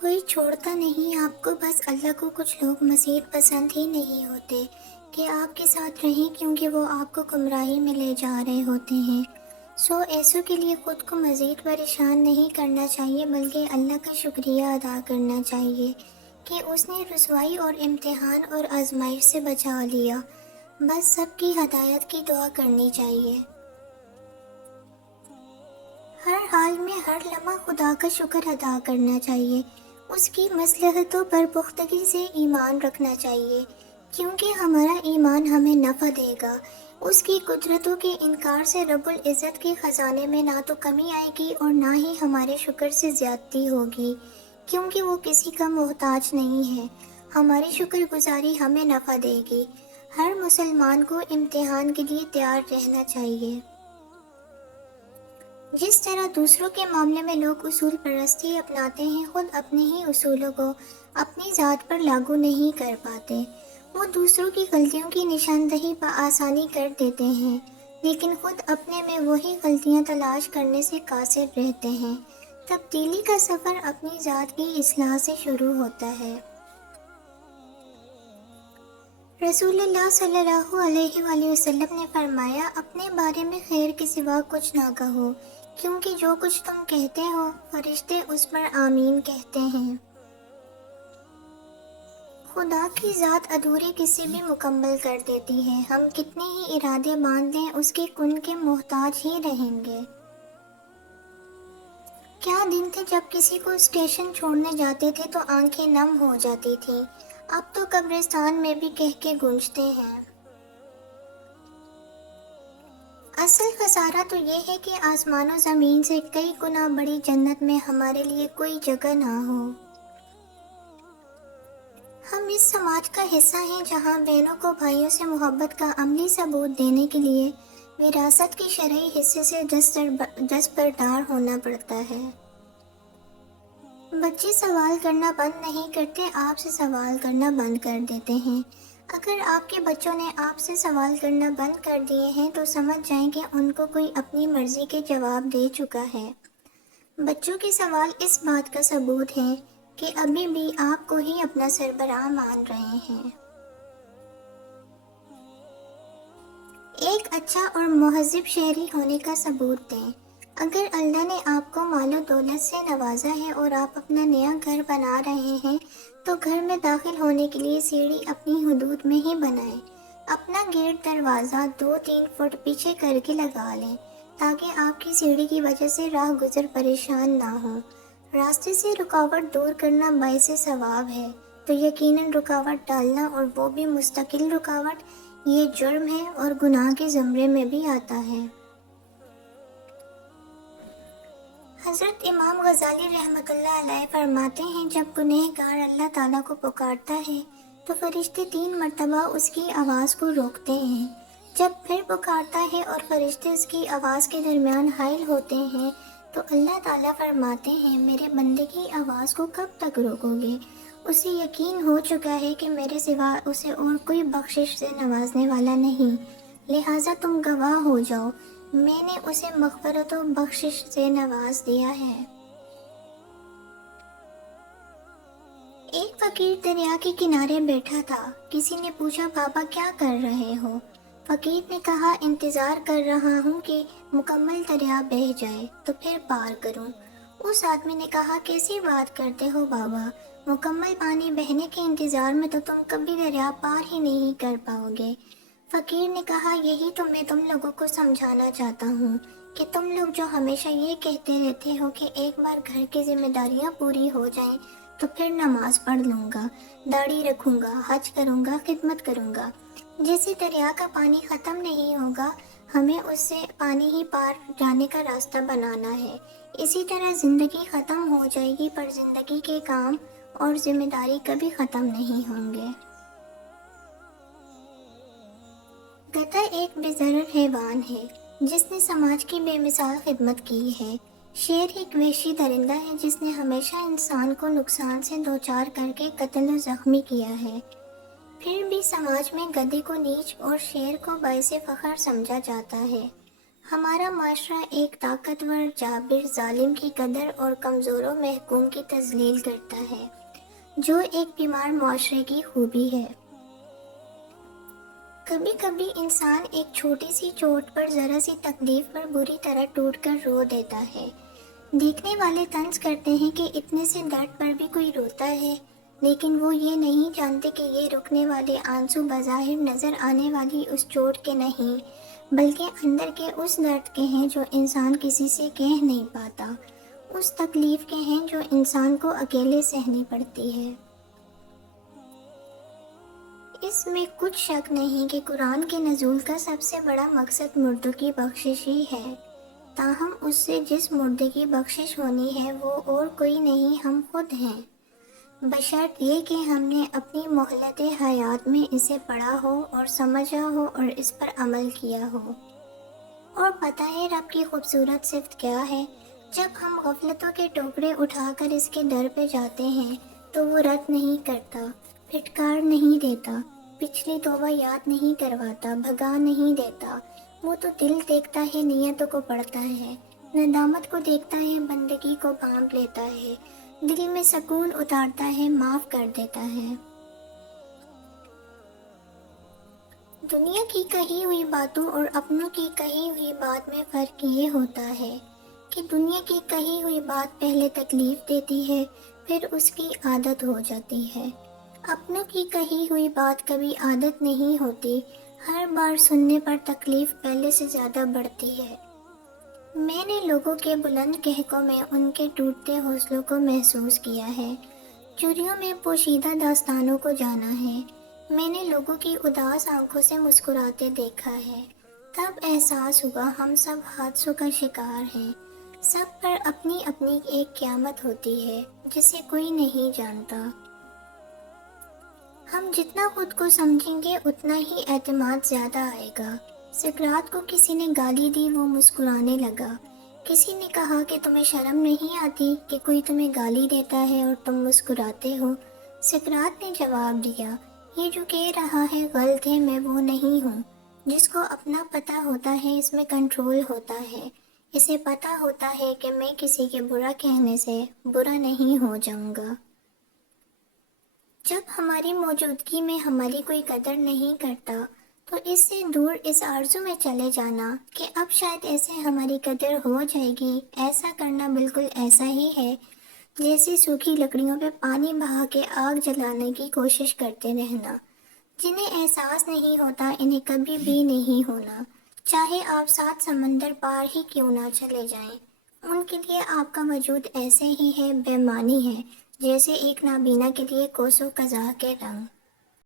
کوئی چھوڑتا نہیں آپ کو، بس اللہ کو کچھ لوگ مزید پسند ہی نہیں ہوتے کہ آپ کے ساتھ رہیں، کیونکہ وہ آپ کو گمراہی میں لے جا رہے ہوتے ہیں۔ ایسوں کے لیے خود کو مزید پریشان نہیں کرنا چاہیے، بلکہ اللہ کا شکریہ ادا کرنا چاہیے کہ اس نے رسوائی اور امتحان اور آزمائش سے بچا لیا۔ بس سب کی ہدایت کی دعا کرنی چاہیے۔ ہر حال میں ہر لمحہ خدا کا شکر ادا کرنا چاہیے، اس کی مصلحتوں پر پختگی سے ایمان رکھنا چاہیے، کیونکہ ہمارا ایمان ہمیں نفع دے گا۔ اس کی قدرتوں کے انکار سے رب العزت کے خزانے میں نہ تو کمی آئے گی اور نہ ہی ہمارے شکر سے زیادتی ہوگی، کیونکہ وہ کسی کا محتاج نہیں ہے۔ ہماری شکر گزاری ہمیں نفع دے گی۔ ہر مسلمان کو امتحان کے لیے تیار رہنا چاہیے۔ جس طرح دوسروں کے معاملے میں لوگ اصول پرستی اپناتے ہیں، خود اپنے ہی اصولوں کو اپنی ذات پر لاگو نہیں کر پاتے۔ وہ دوسروں کی غلطیوں کی نشاندہی بآسانی کر دیتے ہیں، لیکن خود اپنے میں وہی غلطیاں تلاش کرنے سے قاصر رہتے ہیں۔ تبدیلی کا سفر اپنی ذات کی اصلاح سے شروع ہوتا ہے۔ رسول اللہ صلی اللہ علیہ وآلہ وسلم نے فرمایا، اپنے بارے میں خیر کے سوا کچھ نہ کہو، کیونکہ جو کچھ تم کہتے ہو فرشتے اس پر آمین کہتے ہیں۔ خدا کی ذات ادھورے کسی بھی مکمل کر دیتی ہے، ہم کتنے ہی ارادے باندھ لیں اس کے کن کے محتاج ہی رہیں گے۔ کیا دن تھے جب کسی کو اسٹیشن چھوڑنے جاتے تھے تو آنکھیں نم ہو جاتی تھیں، اب تو قبرستان میں بھی کہہ کے گونجتے ہیں۔ اصل خسارہ تو یہ ہے کہ آسمان و زمین سے کئی گنا بڑی جنت میں ہمارے لیے کوئی جگہ نہ ہو۔ ہم اس سماج کا حصہ ہیں جہاں بہنوں کو بھائیوں سے محبت کا عملی ثبوت دینے کے لیے وراثت کے شرعی حصے سے دستبردار ہونا پڑتا ہے۔ بچے سوال کرنا بند نہیں کرتے، آپ سے سوال کرنا بند کر دیتے ہیں۔ اگر آپ کے بچوں نے آپ سے سوال کرنا بند کر دیے ہیں تو سمجھ جائیں کہ ان کو کوئی اپنی مرضی کے جواب دے چکا ہے۔ بچوں کے سوال اس بات کا ثبوت ہیں کہ ابھی بھی آپ کو ہی اپنا سربراہ مان رہے ہیں۔ ایک اچھا اور مہذب شہری ہونے کا ثبوت دیں۔ اگر اللہ نے آپ کو مال و دولت سے نوازا ہے اور آپ اپنا نیا گھر بنا رہے ہیں تو گھر میں داخل ہونے کے لیے سیڑھی اپنی حدود میں ہی بنائیں۔ اپنا گیٹ دروازہ 2-3 فٹ پیچھے کر کے لگا لیں تاکہ آپ کی سیڑھی کی وجہ سے راہ گزر پریشان نہ ہو۔ راستے سے رکاوٹ دور کرنا باعث ثواب ہے تو یقیناً رکاوٹ ڈالنا، اور وہ بھی مستقل رکاوٹ، یہ جرم ہے اور گناہ کے زمرے میں بھی آتا ہے۔ حضرت امام غزالی رحمۃ اللہ علیہ فرماتے ہیں، جب گنہگار اللہ تعالیٰ کو پکارتا ہے تو فرشتے 3 مرتبہ اس کی آواز کو روکتے ہیں۔ جب پھر پکارتا ہے اور فرشتے اس کی آواز کے درمیان حائل ہوتے ہیں تو اللہ تعالیٰ فرماتے ہیں، میرے بندے کی آواز کو کب تک روکو گے؟ اسے یقین ہو چکا ہے کہ میرے سوا اسے اور کوئی بخشش سے نوازنے والا نہیں، لہٰذا تم گواہ ہو جاؤ، میں نے اسے مغفرت و بخشش سے نواز دیا ہے۔ ایک فقیر دریا کے کنارے بیٹھا تھا۔ کسی نے پوچھا، بابا کیا کر رہے ہو؟ فقیر نے کہا، انتظار کر رہا ہوں کہ مکمل دریا بہہ جائے تو پھر پار کروں۔ اس آدمی نے کہا، کیسی بات کرتے ہو بابا، مکمل پانی بہنے کے انتظار میں تو تم کبھی دریا پار ہی نہیں کر پاؤ گے۔ فقیر نے کہا، یہی تو میں تم لوگوں کو سمجھانا چاہتا ہوں کہ تم لوگ جو ہمیشہ یہ کہتے رہتے ہو کہ ایک بار گھر کی ذمہ داریاں پوری ہو جائیں تو پھر نماز پڑھ لوں گا، داڑھی رکھوں گا، حج کروں گا، خدمت کروں گا، جیسے دریا کا پانی ختم نہیں ہوگا، ہمیں اس سے پانی ہی پار جانے کا راستہ بنانا ہے۔ اسی طرح زندگی ختم ہو جائے گی پر زندگی کے کام اور ذمہ داری کبھی ختم نہیں ہوں گے۔ گدھا ایک بے ضرر حیوان ہے جس نے سماج کی بے مثال خدمت کی ہے۔ شیر ایک وحشی درندہ ہے جس نے ہمیشہ انسان کو نقصان سے دوچار کر کے قتل و زخمی کیا ہے۔ پھر بھی سماج میں گدھے کو نیچ اور شیر کو باعث فخر سمجھا جاتا ہے۔ ہمارا معاشرہ ایک طاقتور جابر ظالم کی قدر اور کمزوروں محکوم کی تذلیل کرتا ہے، جو ایک بیمار معاشرے کی خوبی ہے۔ کبھی کبھی انسان ایک چھوٹی سی چوٹ پر، ذرا سی تکلیف پر بری طرح ٹوٹ کر رو دیتا ہے۔ دیکھنے والے طنز کرتے ہیں کہ اتنے سے درد پر بھی کوئی روتا ہے، لیکن وہ یہ نہیں جانتے کہ یہ رکنے والے آنسو بظاہر نظر آنے والی اس چوٹ کے نہیں، بلکہ اندر کے اس درد کے ہیں جو انسان کسی سے کہہ نہیں پاتا، اس تکلیف کے ہیں جو انسان کو اکیلے سہنی پڑتی ہے۔ اس میں کچھ شک نہیں کہ قرآن کے نزول کا سب سے بڑا مقصد مردوں کی بخشش ہی ہے، تاہم اس سے جس مردے کی بخشش ہونی ہے وہ اور کوئی نہیں، ہم خود ہیں، بشرط یہ کہ ہم نے اپنی مہلت حیات میں اسے پڑھا ہو اور سمجھا ہو اور اس پر عمل کیا ہو۔ اور پتہ ہے رب کی خوبصورت صفت کیا ہے؟ جب ہم غفلتوں کے ٹوکرے اٹھا کر اس کے در پہ جاتے ہیں تو وہ رد نہیں کرتا، پھٹکار نہیں دیتا، پچھلی توبہ یاد نہیں کرواتا، بھگا نہیں دیتا۔ وہ تو دل دیکھتا ہے، نیتوں کو پڑھتا ہے، ندامت کو دیکھتا ہے، بندگی کو بانپ لیتا ہے، دل میں سکون اتارتا ہے، معاف کر دیتا ہے۔ دنیا کی کہی ہوئی باتوں اور اپنوں کی کہی ہوئی بات میں فرق یہ ہوتا ہے کہ دنیا کی کہی ہوئی بات پہلے تکلیف دیتی ہے، پھر اس کی عادت ہو جاتی ہے۔ اپنوں کی کہی ہوئی بات کبھی عادت نہیں ہوتی، ہر بار سننے پر تکلیف پہلے سے زیادہ بڑھتی ہے۔ میں نے لوگوں کے بلند کہکوں میں ان کے ٹوٹتے حوصلوں کو محسوس کیا ہے، چوریوں میں پوشیدہ داستانوں کو جانا ہے۔ میں نے لوگوں کی اداس آنکھوں سے مسکراتے دیکھا ہے، تب احساس ہوا ہم سب حادثوں کا شکار ہیں، سب پر اپنی اپنی ایک قیامت ہوتی ہے جسے کوئی نہیں جانتا۔ ہم جتنا خود کو سمجھیں گے اتنا ہی اعتماد زیادہ آئے گا۔ سقراط کو کسی نے گالی دی، وہ مسکرانے لگا۔ کسی نے کہا کہ تمہیں شرم نہیں آتی کہ کوئی تمہیں گالی دیتا ہے اور تم مسکراتے ہو؟ سقراط نے جواب دیا، یہ جو کہہ رہا ہے غلط ہے، میں وہ نہیں ہوں۔ جس کو اپنا پتہ ہوتا ہے اس میں کنٹرول ہوتا ہے، اسے پتہ ہوتا ہے کہ میں کسی کے برا کہنے سے برا نہیں ہو جاؤں گا۔ جب ہماری موجودگی میں ہماری کوئی قدر نہیں کرتا تو اس سے دور اس آرزو میں چلے جانا کہ اب شاید ایسے ہماری قدر ہو جائے گی، ایسا کرنا بالکل ایسا ہی ہے جیسے سوکھی لکڑیوں پہ پانی بہا کے آگ جلانے کی کوشش کرتے رہنا۔ جنہیں احساس نہیں ہوتا انہیں کبھی بھی نہیں ہونا، چاہے آپ 7 سمندر پار ہی کیوں نہ چلے جائیں، ان کے لیے آپ کا وجود ایسے ہی ہے، بے معنی ہے، جیسے ایک نابینا کے لیے کوسوں قزح کے رنگ۔